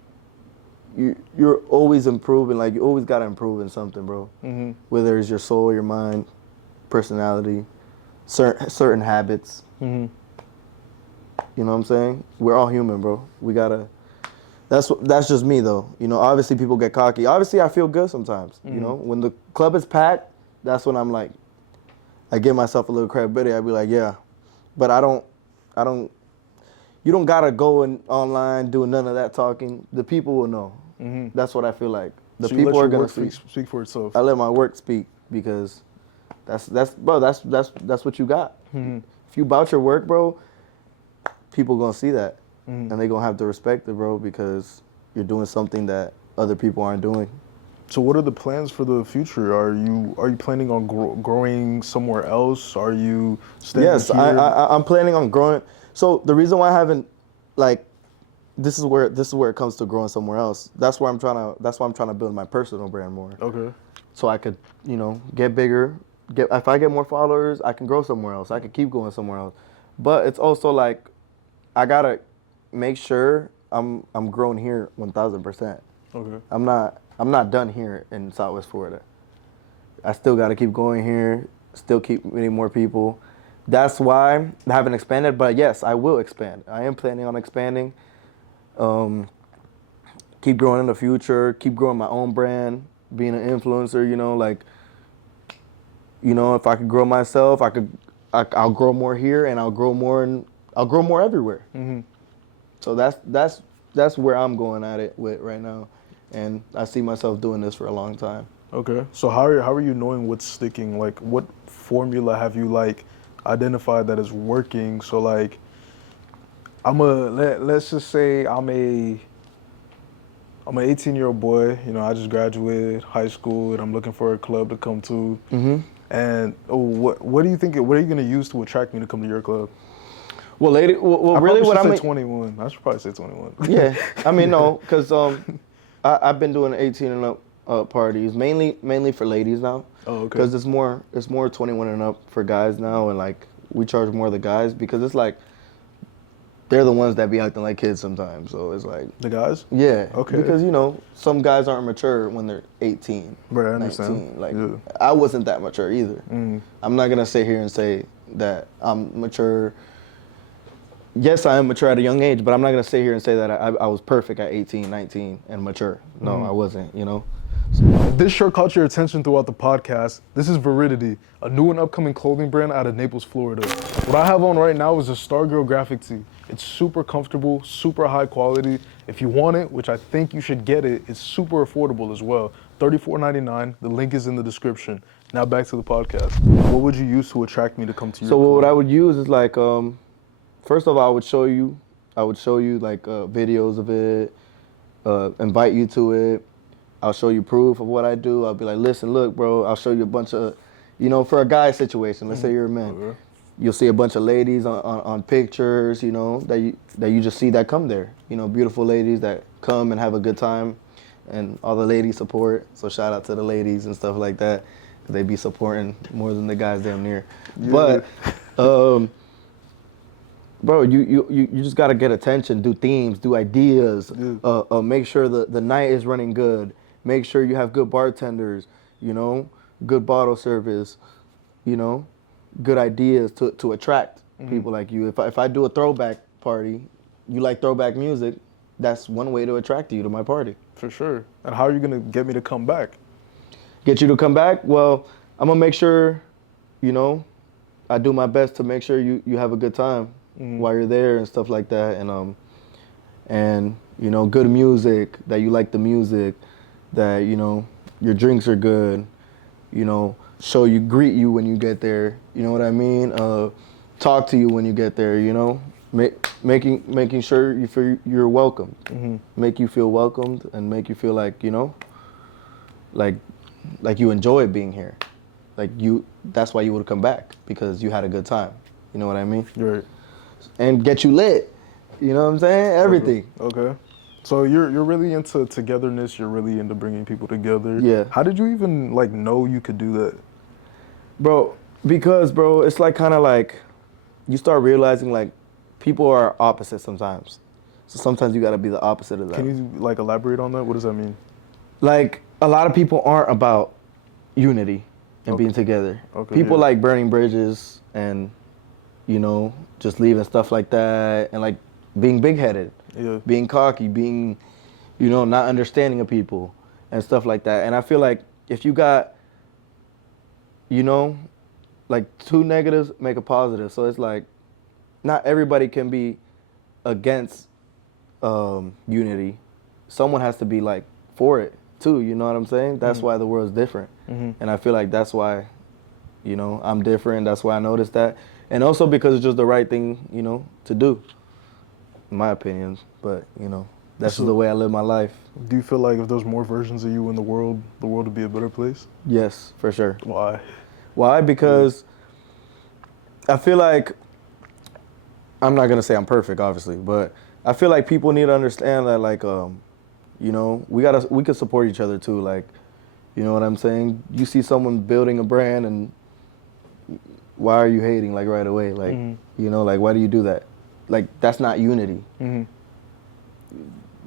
you're always improving. Like, you always got to improve in something, bro. Whether it's your soul, your mind, personality, certain habits. You know what I'm saying? We're all human, bro. We gotta. That's just me though. You know, obviously people get cocky. Obviously I feel good sometimes. You know, when the club is packed, that's when I'm like, I give myself a little credibility. I'd be like, yeah, but I don't. You don't gotta go online doing none of that talking. The people will know. That's what I feel like. The So you let people are your gonna work see. speak for itself. I let my work speak because that's what you got. If you bout your work, bro, people gonna see that, and they gonna have to respect it, bro, because you're doing something that other people aren't doing. So what are the plans for the future? Are you planning on growing somewhere else? Are you staying Yes, here? I'm planning on growing. So the reason why I haven't, like, this is where it comes to growing somewhere else. That's why I'm trying to build my personal brand more. Okay. So I could, you know, get bigger. If I get more followers, I can grow somewhere else. I can keep going somewhere else. But it's also like, I gotta make sure I'm growing here 1,000%. Okay. I'm not done here in Southwest Florida. I still gotta keep going here. Still keep meeting more people. That's why I haven't expanded. But yes, I will expand. I am planning on expanding. Keep growing in the future. Keep growing my own brand. Being an influencer, you know, like, you know, if I could grow myself, I'll grow more here, and I'll grow more everywhere. So that's where I'm going at it with right now, and I see myself doing this for a long time. Okay. So how are you knowing what's sticking? Like, what formula have you like identified that is working? So like, let's just say I'm an 18-year-old boy. You know, I just graduated high school, and I'm looking for a club to come to. And what do you think? What are you gonna use to attract me to come to your club? Well, really, what I mean, 21. I should probably say 21. yeah, I mean, no, because I've been doing 18 and up parties mainly for ladies now. Oh, okay. Because it's more 21 and up for guys now, and like we charge more the guys because it's like they're the ones that be acting like kids sometimes. So it's like The guys? yeah, Okay. Because you know some guys aren't mature when they're 18, Right, I understand. 19. Like Yeah. I wasn't that mature either. I'm not gonna sit here and say that I'm mature. Yes, I am mature at a young age, but I'm not going to sit here and say that I was perfect at 18, 19, and mature. No, I wasn't, you know? If this shirt caught your attention throughout the podcast, this is Viridity, a new and upcoming clothing brand out of Naples, Florida. What I have on right now is a Stargirl graphic tee. It's super comfortable, super high quality. If you want it, which I think you should get it, it's super affordable as well. $34.99. The link is in the description. Now back to the podcast. What would you use to attract me to come to your So club? what I would use is like, first of all, I would show you like videos of it, invite you to it. I'll show you proof of what I do. I'll be like, listen, look, bro, I'll show you a bunch of, you know, for a guy situation, let's say you're a man. Okay. You'll see a bunch of ladies on pictures, you know, that you just see that come there. You know, beautiful ladies that come and have a good time, and all the ladies support. So shout out to the ladies and stuff like that, 'cause they be supporting more than the guys damn near. Yeah. But, bro, you just gotta get attention, do themes, do ideas, make sure the night is running good, make sure you have good bartenders, you know, good bottle service, you know, good ideas to attract people like you. If I do a throwback party, you like throwback music, that's one way to attract you to my party. For sure. And how are you gonna get me to come back? Get you to come back? Well, I'm gonna make sure, you know, I do my best to make sure you have a good time while you're there and stuff like that, and you know, good music, that you like the music, that, you know, your drinks are good, you know, greet you when you get there, you know what I mean? Talk to you when you get there, you know, making sure you're welcomed, make you feel welcomed, and make you feel like, you know, like you enjoy being here, that's why you would come back, because you had a good time, you know what I mean? Right. And get you lit, you know what I'm saying? Everything. Okay. So you're really into togetherness. You're really into bringing people together. Yeah. How did you even like know you could do that? Bro, because, bro, it's like kind of like you start realizing like people are opposite sometimes. So sometimes you got to be the opposite of that. Can you like elaborate on that? What does that mean? Like a lot of people aren't about unity and Okay. being together. Okay, People yeah. like burning bridges and you know, just leaving stuff like that and like being big-headed, Yeah. being cocky, being, you know, not understanding of people and stuff like that. And I feel like if you got, you know, like two negatives make a positive. So it's like not everybody can be against unity. Someone has to be like for it too. You know what I'm saying? That's why the world's different. And I feel like that's why, you know, I'm different. That's why I noticed that. And also because it's just the right thing, you know, to do, in my opinion. But, you know, that's just the way I live my life. Do you feel like if there's more versions of you in the world would be a better place? Yes, for sure. Why? Why? Because I feel like, I'm not going to say I'm perfect, obviously, but I feel like people need to understand that, like, you know, we can support each other too. Like, you know what I'm saying? You see someone building a brand and why are you hating like right away? Like, you know, like why do you do that? Like, that's not unity.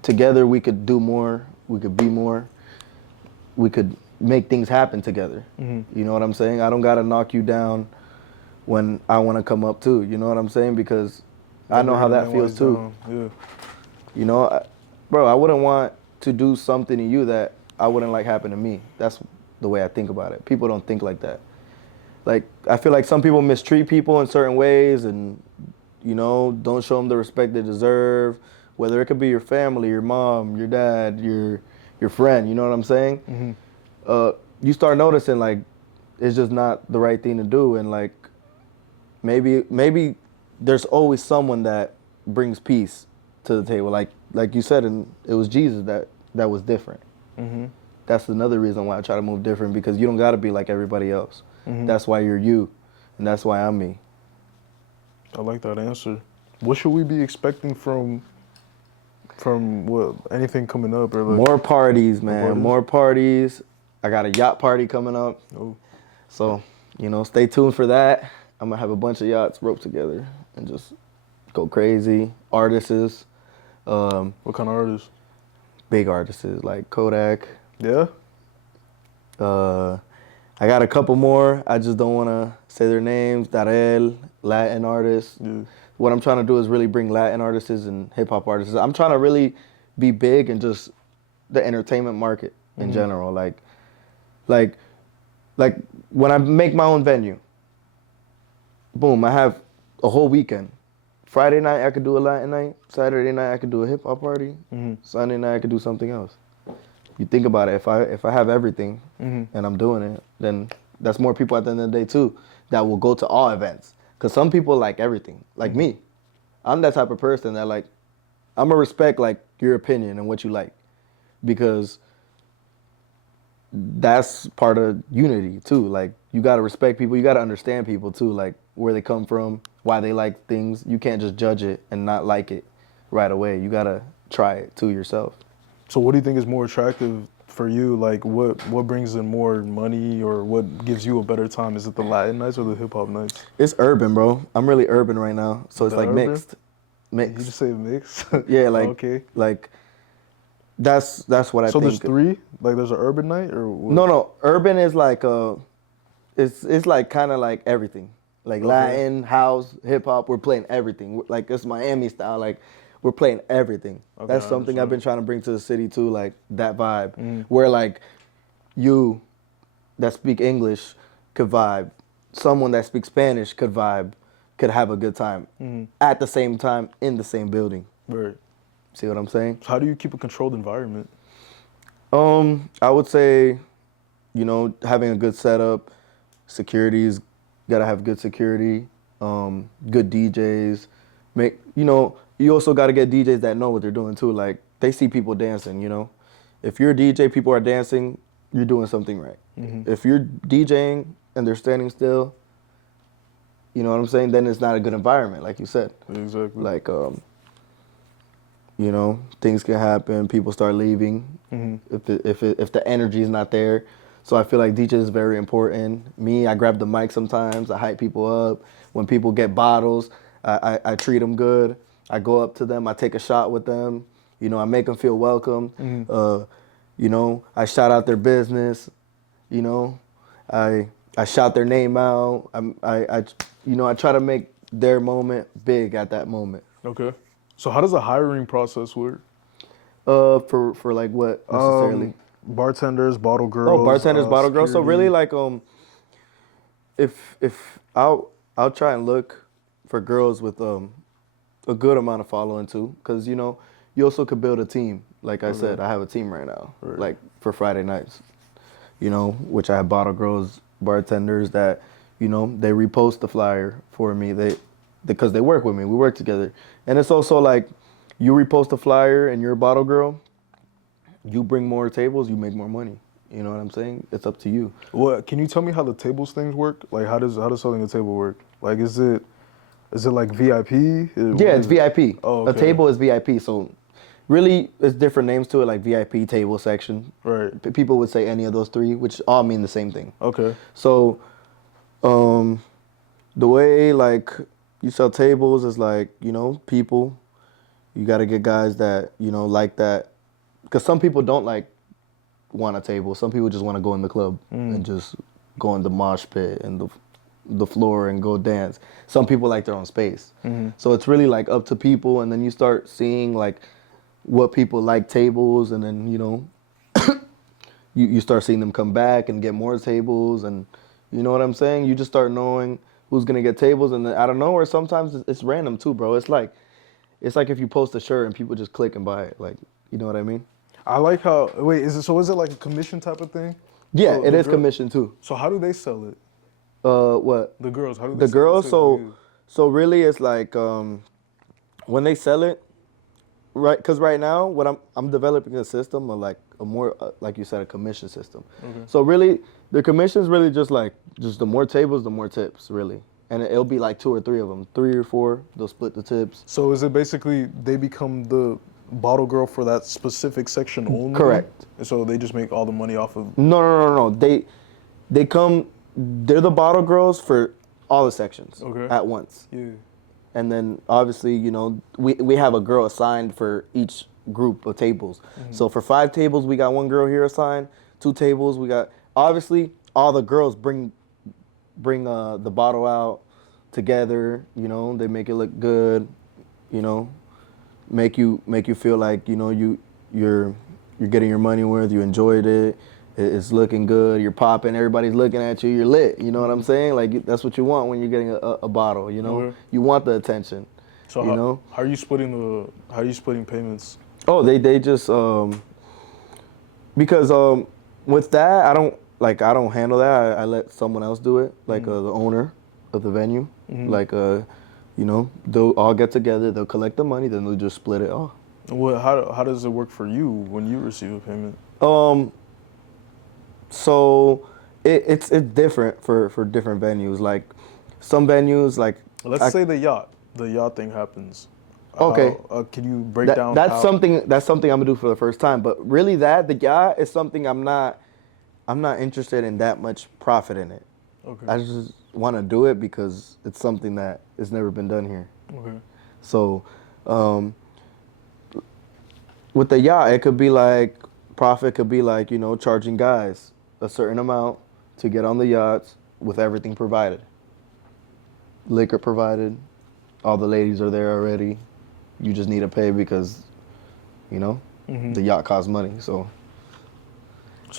Together we could do more, we could be more, we could make things happen together. You know what I'm saying? I don't gotta knock you down when I wanna come up too, you know what I'm saying? Because I know how that feels too. Yeah. You know, bro, I wouldn't want to do something to you that I wouldn't like happen to me. That's the way I think about it. People don't think like that. Like, I feel like some people mistreat people in certain ways and, you know, don't show them the respect they deserve, whether it could be your family, your mom, your dad, your friend, you know what I'm saying? You start noticing, like, it's just not the right thing to do. And, like, maybe there's always someone that brings peace to the table. Like you said, and it was Jesus that was different. That's another reason why I try to move different, because you don't got to be like everybody else. That's why you're you, and that's why I'm me. I like that answer. What should we be expecting from what, anything coming up, or like More parties, man. More parties. I got a yacht party coming up. Oh. So, you know, stay tuned for that. I'm gonna have a bunch of yachts roped together and just go crazy. Artists, What kind of artists? big artists like Kodak. Yeah. I got a couple more. I just don't want to say their names. Darel, Latin artists. Yeah. What I'm trying to do is really bring Latin artists and hip hop artists. I'm trying to really be big in just the entertainment market in general. Like when I make my own venue, boom, I have a whole weekend. Friday night I could do a Latin night. Saturday night I could do a hip hop party. Sunday night I could do something else. You think about it, if I have everything and I'm doing it, then that's more people at the end of the day too that will go to all events. Cause some people like everything, like me. I'm that type of person that, like, I'm gonna respect like your opinion and what you like, because that's part of unity too. Like, you gotta respect people, you gotta understand people too, like where they come from, why they like things. You can't just judge it and not like it right away. You gotta try it too yourself. So what do you think is more attractive for you? Like, what brings in more money, or what gives you a better time? Is it the Latin nights or the hip hop nights? It's urban, bro. I'm really urban right now, so it's The like urban? mixed. You just say mix? Yeah, like okay. like that's what I So think. there's three? Like there's an urban night, or what? No, urban is like it's like kind of like everything, like Latin, house, hip hop. We're playing everything. Like, it's Miami style. Like, we're playing everything. Okay, That's I something I've understand. been trying to bring to the city too, like that vibe, where like you that speak English could vibe, someone that speaks Spanish could vibe, could have a good time at the same time in the same building. Right. See what I'm saying? So how do you keep a controlled environment? I would say, you know, having a good setup, security's gotta have good security, good DJs, you also gotta get DJs that know what they're doing too. Like, they see people dancing, you know. If you're a DJ, people are dancing, you're doing something right. If you're DJing and they're standing still, you know what I'm saying, then it's not a good environment, like you said. Exactly. Like, you know, things can happen. People start leaving if the energy is not there. So I feel like DJ is very important. Me, I grab the mic sometimes. I hype people up. When people get bottles, I treat them good. I go up to them. I take a shot with them. You know, I make them feel welcome. You know, I shout out their business. You know, I shout their name out. I try to make their moment big at that moment. Okay. So how does the hiring process work? For like what necessarily? Bartenders, bottle Oh, girls, bartenders, bottle girls. So really, security. like, if I'll try and look for girls with a good amount of following too, because you know you also could build a team. Like I said, I have a team right now, Right. like for Friday nights. You know, which I have bottle girls, bartenders that, you know, they repost the flyer for me. Because they work with me. We work together, and it's also like you repost a flyer and you're a bottle girl. You bring more tables, you make more money. You know what I'm saying? It's up to you. What can you tell me how the tables things work? Like how does selling a table work? Like is it like VIP? Yeah, it's VIP. Oh, A okay. table is VIP. So really, there's different names to it, like VIP table section. Right. People would say any of those three, which all mean the same thing. Okay. So, the way like you sell tables is like, you know, people. You got to get guys that, you know, like that, because some people don't like want a table. Some people just want to go in the club and just go in the mosh pit and the floor and go dance. Some people like their own space. So it's really like up to people, and then you start seeing like what people like tables, and then, you know, you start seeing them come back and get more tables, and you know what I'm saying? You just start knowing who's gonna get tables, and then out of nowhere, sometimes it's random too, bro. It's like if you post a shirt and people just click and buy it, like, you know what I mean? I like how is it like a commission type of thing? Yeah, So it the is girl- commission too. So how do they sell it? What? The girls, how do they The sell girls, it to so you? so really it's like when they sell it, right? Because right now, what I'm developing a system of like a more like you said, a commission system. So really, the commission is really just the more tables, the more tips, really. And it'll be like 2 or 3 of them, 3 or 4. They'll split the tips. So is it basically they become the bottle girl for that specific section only? Correct. And so they just make all the money off of. No. They come. They're the bottle girls for all the sections at once. Yeah. And then obviously, you know, we have a girl assigned for each group of tables. So for 5 tables, we got 1 girl here assigned. 2 tables, we got, obviously all the girls bring the bottle out together. You know, they make it look good. You know, make you feel like, you know, you're getting your money worth. You enjoyed it. It's looking good. You're popping. Everybody's looking at you. You're lit. You know what I'm saying? Like that's what you want when you're getting a bottle. You know, you want the attention. So you know, how are you splitting payments? oh, they just because with that I don't handle that. I let someone else do it, like the owner of the venue. Like you know, they'll all get together. They'll collect the money. Then they'll just split it off. How does it work for you when you receive a payment? So it's different for different venues. Like some venues, like Let's say the yacht thing happens. Okay. Can you break down? That's something I'm gonna do for the first time. But really, the yacht is something I'm not interested in that much profit in it. Okay. I just want to do it because it's something that has never been done here. Okay. So, with the yacht, it could be like profit could be like, you know, charging guys a certain amount to get on the yachts with everything provided. Liquor provided, all the ladies are there already. You just need to pay because, you know, the yacht costs money. So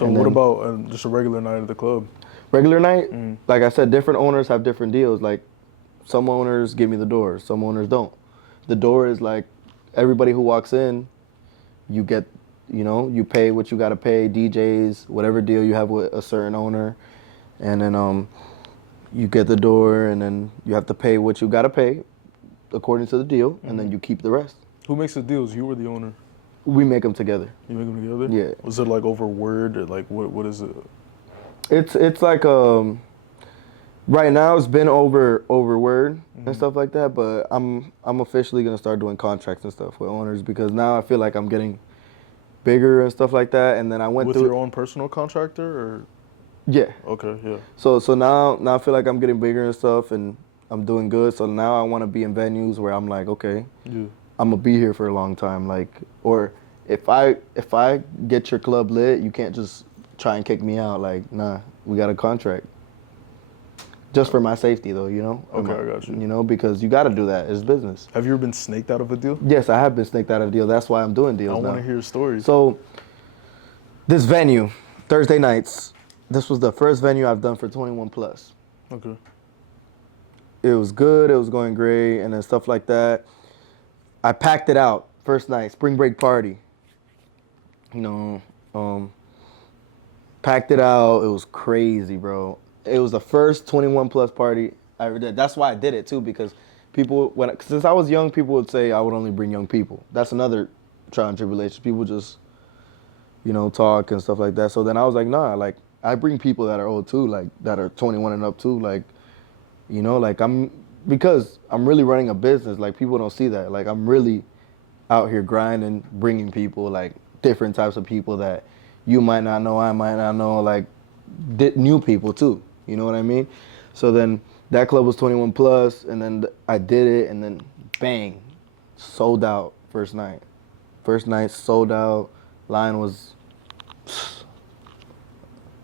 What about just a regular night at the club? Regular night, like I said, different owners have different deals. Like some owners give me the door, some owners don't. The door is like everybody who walks in, you get, you know, you pay what you got to pay, DJs, whatever deal you have with a certain owner. And then you get the door, and then you have to pay what you got to pay according to the deal, and then you keep the rest. Who makes the deals? You or the owner? We make them together. You make them together? Yeah. Was it like over word, or like what is it? It's like right now it's been over word and stuff like that, but I'm officially gonna start doing contracts and stuff with owners because now I feel like I'm getting bigger and stuff like that. And then I went with through your own personal contractor, or yeah. okay, yeah. So now I feel like I'm getting bigger and stuff, and I'm doing good. So now I want to be in venues where I'm like, okay, Yeah. I'm gonna be here for a long time. Like, or if I get your club lit, you can't just try and kick me out. Like, nah, we got a contract. Just for my safety, though, you know? Okay, I got you. You know, because you got to do that. It's business. Have you ever been snaked out of a deal? Yes, I have been snaked out of a deal. That's why I'm doing deals I now. want to hear stories. So, this venue, Thursday nights, this was the first venue I've done for 21 plus. Okay. It was good. It was going great, and then stuff like that. I packed it out first night, spring break party. You know, packed it out. It was crazy, bro. It was the first 21 plus party I ever did. That's why I did it too, because people, since I was young, people would say I would only bring young people. That's another trial and tribulation. People just, you know, talk and stuff like that. So then I was like, nah, like I bring people that are old too, like that are 21 and up too, like, you know, like because I'm really running a business. Like people don't see that. Like I'm really out here grinding, bringing people, like different types of people that you might not know, I might not know, like new people too. You know what I mean? So then that club was 21 plus, and then I did it, and then bang, sold out first night. First night sold out. Line was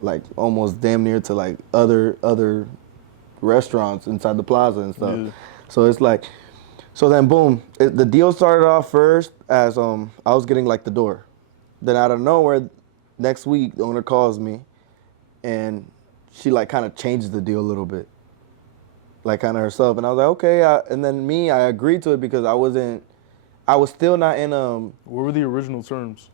like almost damn near to like other restaurants inside the plaza and stuff. Yeah. So it's like, so then boom, the deal started off first as I was getting like the door. Then out of nowhere, next week the owner calls me, and she like kind of changes the deal a little bit, like kind of herself. And I was like, okay. And then I agreed to it because I was still not in What were the original terms?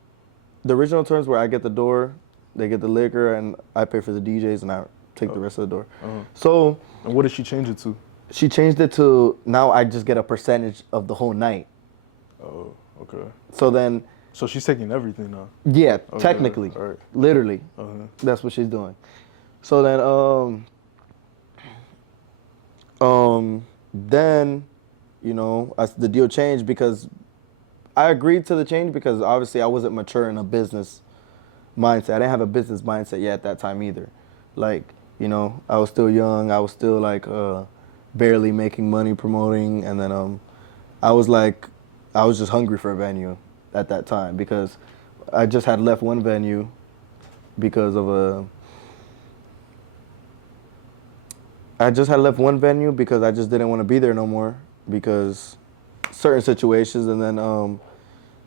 the original terms where I get the door, they get the liquor, and I pay for the DJs, and I take the rest of the door. So. And what did she change it to? She changed it to now I just get a percentage of the whole night. Oh, okay. So then. So she's taking everything now? Yeah, Okay, technically. all right. Literally. Uh-huh. That's what she's doing. So then, you know, the deal changed because I agreed to the change because obviously I wasn't mature in a business mindset. I didn't have a business mindset yet at that time either. Like, you know, I was still young. I was still like barely making money promoting. And then I was just hungry for a venue at that time because I just had left one venue because of I just didn't want to be there no more because certain situations, and then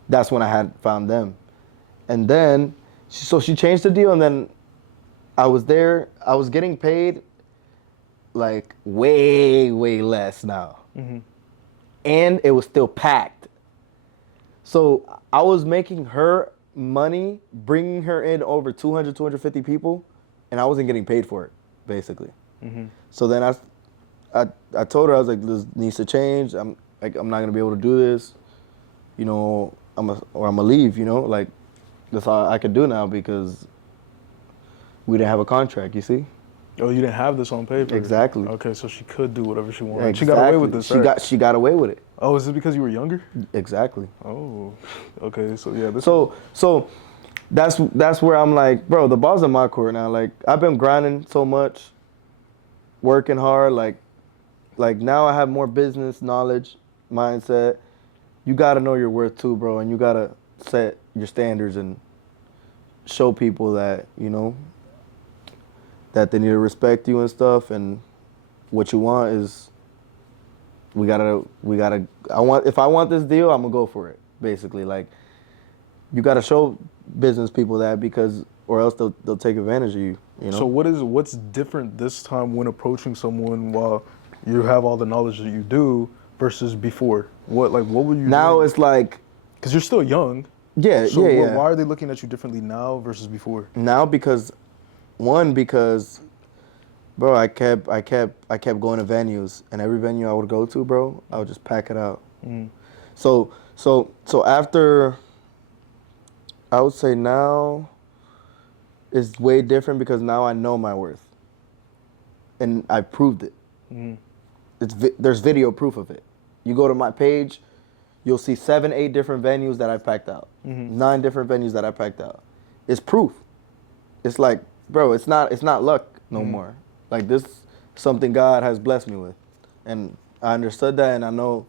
that's when I had found them. And then, so she changed the deal, and then I was there, I was getting paid like way, way less now. Mm-hmm. And it was still packed. So I was making her money, bringing her in over 200, 250 people, and I wasn't getting paid for it, basically. Mm-hmm. So then I told her, I was like, this needs to change. I'm not gonna be able to do this, you know. I'm gonna leave, you know. Like that's all I could do now because we didn't have a contract. You see? Oh, you didn't have this on paper? Exactly. Okay, so she could do whatever she wanted. Exactly. She got away with this, right? She got away with it. Oh, is it because you were younger? Exactly. Oh, okay. So yeah. So that's where I'm like, bro, the ball's in my court now. Like I've been grinding so much, working hard. Like now I have more business knowledge, mindset. You gotta know your worth too, bro, and you gotta set your standards and show people that, you know, that they need to respect you and stuff. And what you want is, if I want this deal, I'm gonna go for it. Basically, like you gotta show business people that, because or else they'll take advantage of you. You know. So what's different this time when approaching someone while you have all the knowledge that you do versus before? What were you now doing? it's like, because you're still young. Yeah, so yeah. Why are they looking at you differently now versus before? Now because, bro, I kept going to venues, and every venue I would go to, bro, I would just pack it out. Mm. So after, I would say now, it's way different because now I know my worth, and I proved it. Mm. There's video proof of it. You go to my page, you'll see 7, 8 different venues that I packed out. Mm-hmm. 9 different venues that I packed out. It's proof. It's like, bro, it's not luck no more. Like this is something God has blessed me with. And I understood that, and I know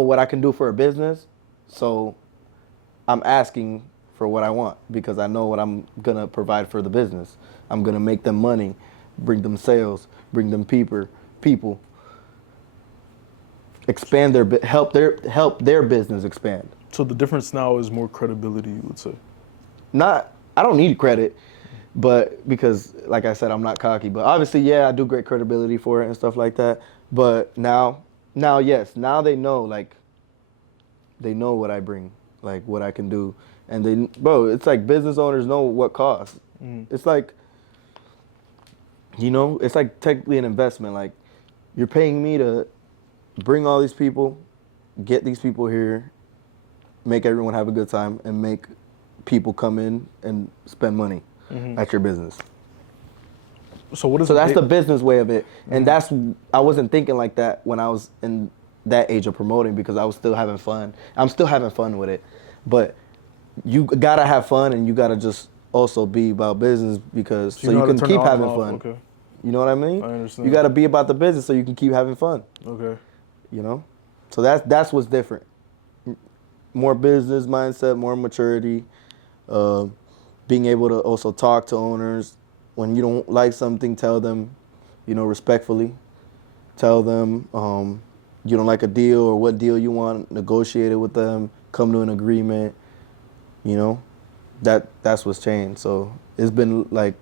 what I can do for a business. So I'm asking for what I want because I know what I'm gonna provide for the business. I'm gonna make them money. bring them sales, bring them people, expand help their business expand. So the difference now is more credibility, you would say. I don't need credit, but because like I said, I'm not cocky, but obviously, yeah, I do get credibility for it and stuff like that. But now, yes, now they know, like, they know what I bring, like what I can do. And it's like business owners know what costs. It's like, it's like technically an investment. Like, you're paying me to bring all these people, get these people here, make everyone have a good time, and make people come in and spend money at your business. So what is So that's the business way of it. And I wasn't thinking like that when I was in that age of promoting, because I was still having fun. I'm still having fun with it. But you gotta have fun, and you gotta just also be about business, because so you can keep having fun. Okay. You know what I mean? I understand. You gotta be about the business so you can keep having fun. Okay. So that's what's different. More business mindset, more maturity, being able to also talk to owners. When you don't like something, tell them, respectfully. Tell them you don't like a deal or what deal you want, negotiate it with them, come to an agreement. That's what's changed. So it's been like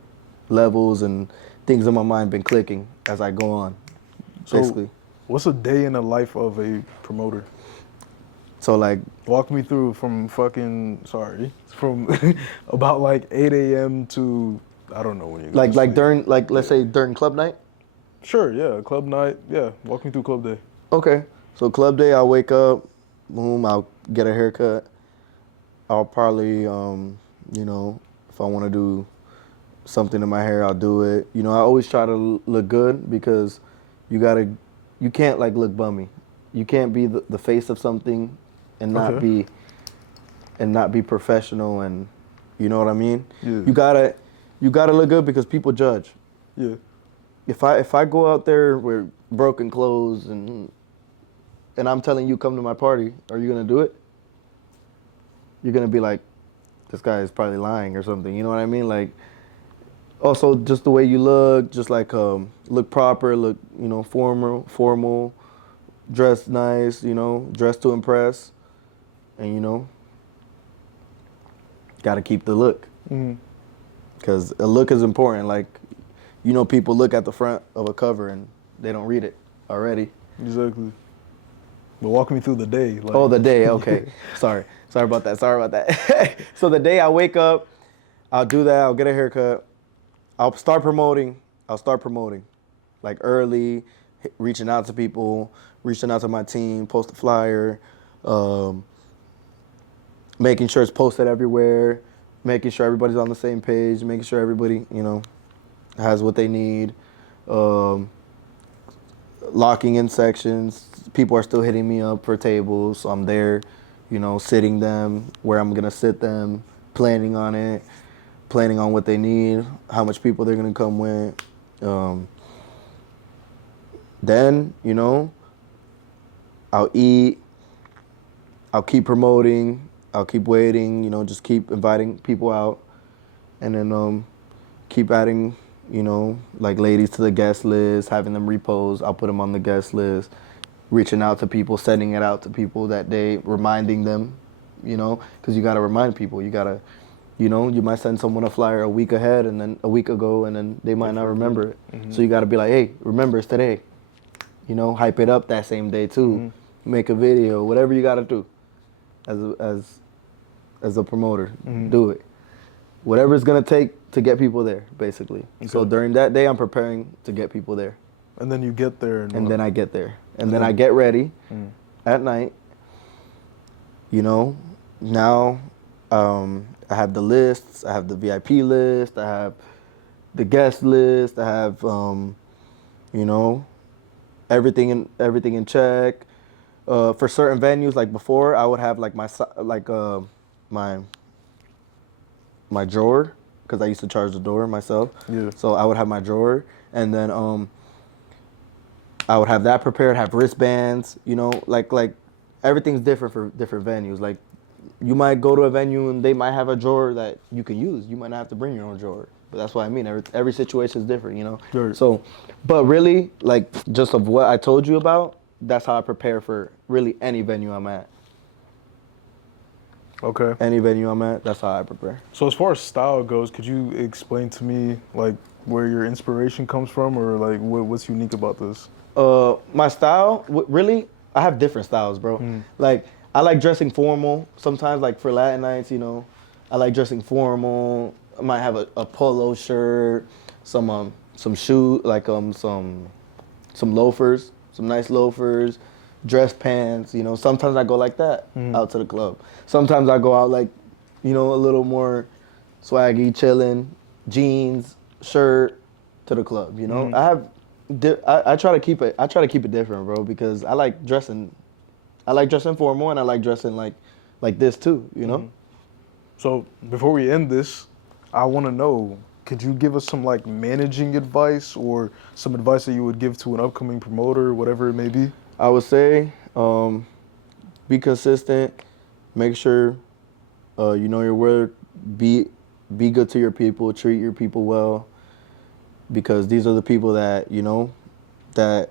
levels and things in my mind been clicking as I go on, basically. So what's a day in the life of a promoter? So like, walk me through from about like 8 a.m. to, I don't know when you go to sleep. during, let's say during club night? Sure, yeah, club night, yeah. Walk me through club day. Okay, so club day, I'll wake up, boom, I'll get a haircut. I'll probably, if I want to do something in my hair, I'll do it. I always try to look good, because you can't like look bummy. You can't be the face of something and not be professional, and you know what I mean? Yeah. You gotta look good, because people judge. Yeah. If I go out there with broken clothes and I'm telling you come to my party, are you gonna do it? You're gonna be like, this guy is probably lying or something. You know what I mean? Like, also just the way you look, just like look proper, look formal, dress nice, dress to impress, and gotta keep the look, because a look is important. Like, people look at the front of a cover and they don't read it already. Exactly. But walk me through the day. Like. Oh, the day. Okay. Sorry about that. So the day I wake up, I'll do that. I'll get a haircut. I'll start promoting, like early, reaching out to people, reaching out to my team, post a flyer, making sure it's posted everywhere, making sure everybody's on the same page, making sure everybody, has what they need, locking in sections. People are still hitting me up for tables, so I'm there, sitting them where I'm gonna sit them, planning on it, planning on what they need, how much people they're gonna come with. Then, I'll eat, I'll keep promoting, I'll keep waiting, just keep inviting people out, and then keep adding, like ladies to the guest list, having them repost. I'll put them on the guest list, reaching out to people, sending it out to people that day, reminding them, because you got to remind people. You got to, you might send someone a flyer a week ahead and then a week ago, and then they might not remember it. So you got to be like, hey, remember, it's today. Hype it up that same day too. Make a video, whatever you got to do as a promoter. Do it. Whatever it's going to take to get people there, basically. Okay. So during that day, I'm preparing to get people there. And then you get there. And then I get there. And then I get ready at night. Now I have the lists. I have the VIP list. I have the guest list. I have, everything in check. For certain venues, like before, I would have like my drawer, because I used to charge the door myself. Yeah. So I would have my drawer, and then I would have that prepared, have wristbands, like everything's different for different venues. Like, you might go to a venue and they might have a drawer that you can use. You might not have to bring your own drawer, That's what I mean. Every situation is different, you know. Right. So, but really, like just of what I told you about, that's how I prepare for really any venue I'm at. Okay. Any venue I'm at, that's how I prepare. So as far as style goes, could you explain to me like where your inspiration comes from, or like what's unique about this? My style, really, I have different styles, bro. Like I like dressing formal. Sometimes, like for Latin nights, you know, I like dressing formal. I might have a polo shirt, some shoes, like some loafers, some nice loafers, dress pants. You know, sometimes I go like that out to the club. Sometimes I go out like, you know, a little more swaggy, chilling, jeans, shirt to the club. You know, I try to keep it. I try to keep it different, bro, because I like dressing. I like dressing formal, and I like dressing like this too. You know. So before we end this, I want to know, could you give us some like managing advice or some advice that you would give to an upcoming promoter, whatever it may be? I would say, be consistent. Make sure you know your work. Be good to your people. Treat your people well, because these are the people that you know that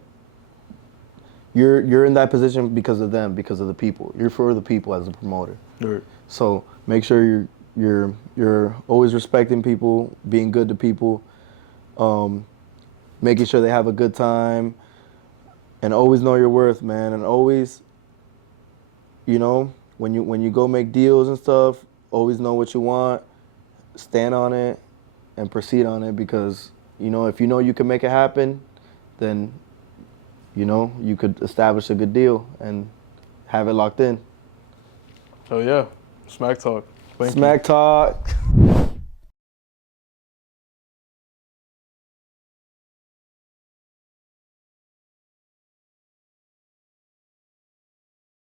you're in that position because of them, because of the people. You're for the people as a promoter. Right. So make sure you're always respecting people, being good to people, making sure they have a good time, and always know your worth, man. And always, you know, when you go make deals and stuff, always know what you want, stand on it, and proceed on it. Because you know, if you know you can make it happen, then you know you could establish a good deal and have it locked in. Oh yeah, Smac Talk. Thank you. Smac Talk.